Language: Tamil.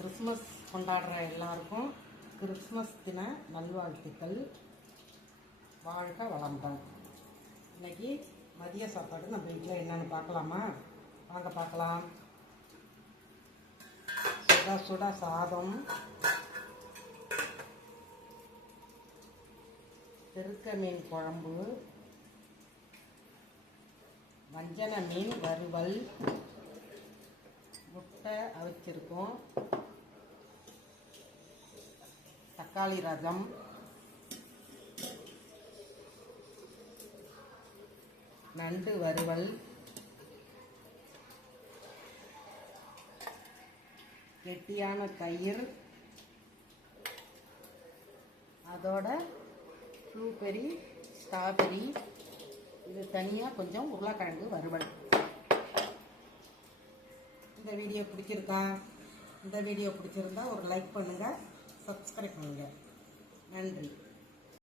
கிறிஸ்மஸ் கொண்டாடுற எல்லாருக்கும் கிறிஸ்மஸ் தின நல்வாழ்த்துக்கள். வாழ்க வளமுடன். இன்னைக்கு மதிய சாப்பாடு நம்ம வீட்டில் என்னென்னு பார்க்கலாமா? வாங்க பார்க்கலாம். சுட சுட சாதம், திருக்க மீன் குழம்பு, வஞ்சன மீன் வறுவல், முட்டை அவிச்சிருக்கோம், தக்காளி ரசம், நண்டு வறுவல், கெட்டியான தயிர், அதோட ப்ளூபெரி, ஸ்ட்ராபெரி, இது தனியாக கொஞ்சம் உருளைக்கிழங்கு வறுவல். இந்த வீடியோ பிடிச்சிருக்கா? இந்த வீடியோ பிடிச்சிருந்தா ஒரு லைக் பண்ணுங்கள், சப்ஸ்கிரைப் பண்ணுங்கள். நன்றி.